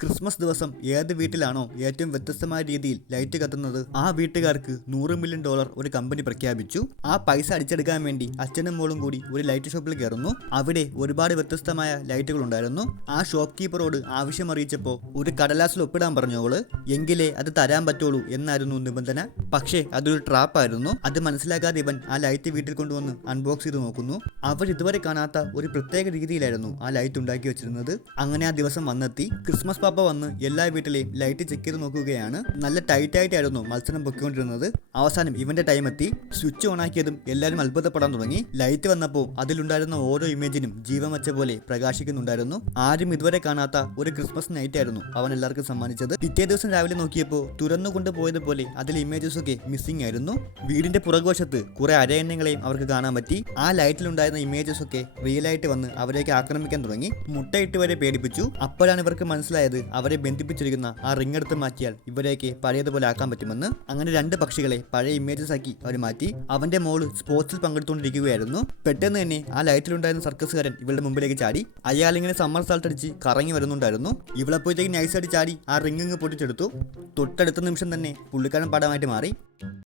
Christmas ദിവസം ഏത് വീട്ടിലാണോ ഏറ്റവും വ്യത്യസ്തമായ രീതിയിൽ ലൈറ്റ് കത്തുന്നത് ആ വീട്ടുകാർക്ക് $100 മില്യൺ ഒരു കമ്പനി പ്രഖ്യാപിച്ചു. ആ പൈസ അടിച്ചെടുക്കാൻ വേണ്ടി അച്ഛനും മോളും കൂടി ഒരു ലൈറ്റ് ഷോപ്പിൽ കയറുന്നു. അവിടെ ഒരുപാട് വ്യത്യസ്തമായ ലൈറ്റുകൾ ഉണ്ടായിരുന്നു. ആ ഷോപ്പ് കീപ്പറോട് ആവശ്യം അറിയിച്ചപ്പോൾ ഒരു കടലാസിൽ ഒപ്പിടാൻ പറഞ്ഞോള്, എങ്കിലേ അത് തരാൻ പറ്റുള്ളൂ എന്നായിരുന്നു നിബന്ധന. പക്ഷേ അതൊരു ട്രാപ്പായിരുന്നു. അത് മനസ്സിലാക്കാതെ ഇവൻ ആ ലൈറ്റ് വീട്ടിൽ കൊണ്ടുവന്ന് അൺബോക്സ് ചെയ്ത് നോക്കുന്നു. അവർ ഇതുവരെ കാണാത്ത ഒരു പ്രത്യേക രീതിയിലായിരുന്നു ആ ലൈറ്റ് ഉണ്ടാക്കി വെച്ചിരുന്നത്. അങ്ങനെ ആ ദിവസം വന്നെത്തി. ക്രിസ്മസ് പാപ്പ വന്ന് എല്ലാ വീട്ടിലെയും ലൈറ്റ് ചെക്ക് ചെയ്ത് നോക്കുകയാണ്. നല്ല ടൈറ്റ് ആയിട്ടായിരുന്നു മത്സരം പൊക്കിക്കൊണ്ടിരുന്നത്. അവസാനം ഇവന്റെ ടൈം എത്തി. സ്വിച്ച് ഓൺ ആക്കിയതും എല്ലാവരും അത്ഭുതപ്പെടാൻ തുടങ്ങി. ലൈറ്റ് വന്നപ്പോൾ അതിലുണ്ടായിരുന്ന ഓരോ ഇമേജിനും ജീവൻ വെച്ച പോലെ പ്രകാശിക്കുന്നുണ്ടായിരുന്നു. ആരും ഇതുവരെ കാണാത്ത ഒരു ക്രിസ്മസ് നൈറ്റ് ആയിരുന്നു അവൻ എല്ലാവർക്കും സമ്മാനിച്ചത്. പിറ്റേ ദിവസം രാവിലെ നോക്കിയപ്പോൾ തുറന്നുകൊണ്ട് പോയതുപോലെ അതിൽ ഇമേജസ് ഒക്കെ മിസ്സിംഗ് ആയിരുന്നു. വീടിന്റെ പുറകുവശത്ത് കുറെ അരയന്നങ്ങളെയും അവർക്ക് കാണാൻ പറ്റി. ആ ലൈറ്റിലുണ്ടായിരുന്ന ഇമേജസ് ഒക്കെ റിയൽ ആയിട്ട് വന്ന് അവരെയൊക്കെ ആക്രമിക്കാൻ തുടങ്ങി. മുട്ടയിട്ട് വരെ പേടിപ്പിച്ചു. അപ്പോഴാണ് ഇവർക്ക് മനസ്സിലായത് അവരെ ബന്ധിപ്പിച്ചിരിക്കുന്ന ആ റിംഗ് എടുത്ത് മാറ്റിയാൽ ഇവരെയൊക്കെ പഴയതുപോലെ ആക്കാൻ പറ്റുമെന്ന്. അങ്ങനെ രണ്ട് പക്ഷികളെ പഴയ ഇമേജസ് ആക്കി അവർ മാറ്റി. അവന്റെ മോള് സ്പോർട്സിൽ പങ്കെടുത്തുകൊണ്ടിരിക്കുകയായിരുന്നു. പെട്ടെന്ന് തന്നെ ആ ലൈറ്റിലുണ്ടായിരുന്ന സർക്കസുകാരൻ ഇവളുടെ മുമ്പിലേക്ക് ചാടി. അയാൾ ഇങ്ങനെ സമ്മർ സാൾട്ട് അടിച്ച് കറങ്ങി വരുന്നുണ്ടായിരുന്നു. ഇവളെപ്പോഴത്തേക്ക് നൈസായിട്ട് ചാടി ആ റിംഗ് പൊട്ടിച്ചെടുത്തു. തൊട്ടടുത്ത നിമിഷം തന്നെ പുള്ളിക്കാരൻ പടമായിട്ട് മാറി.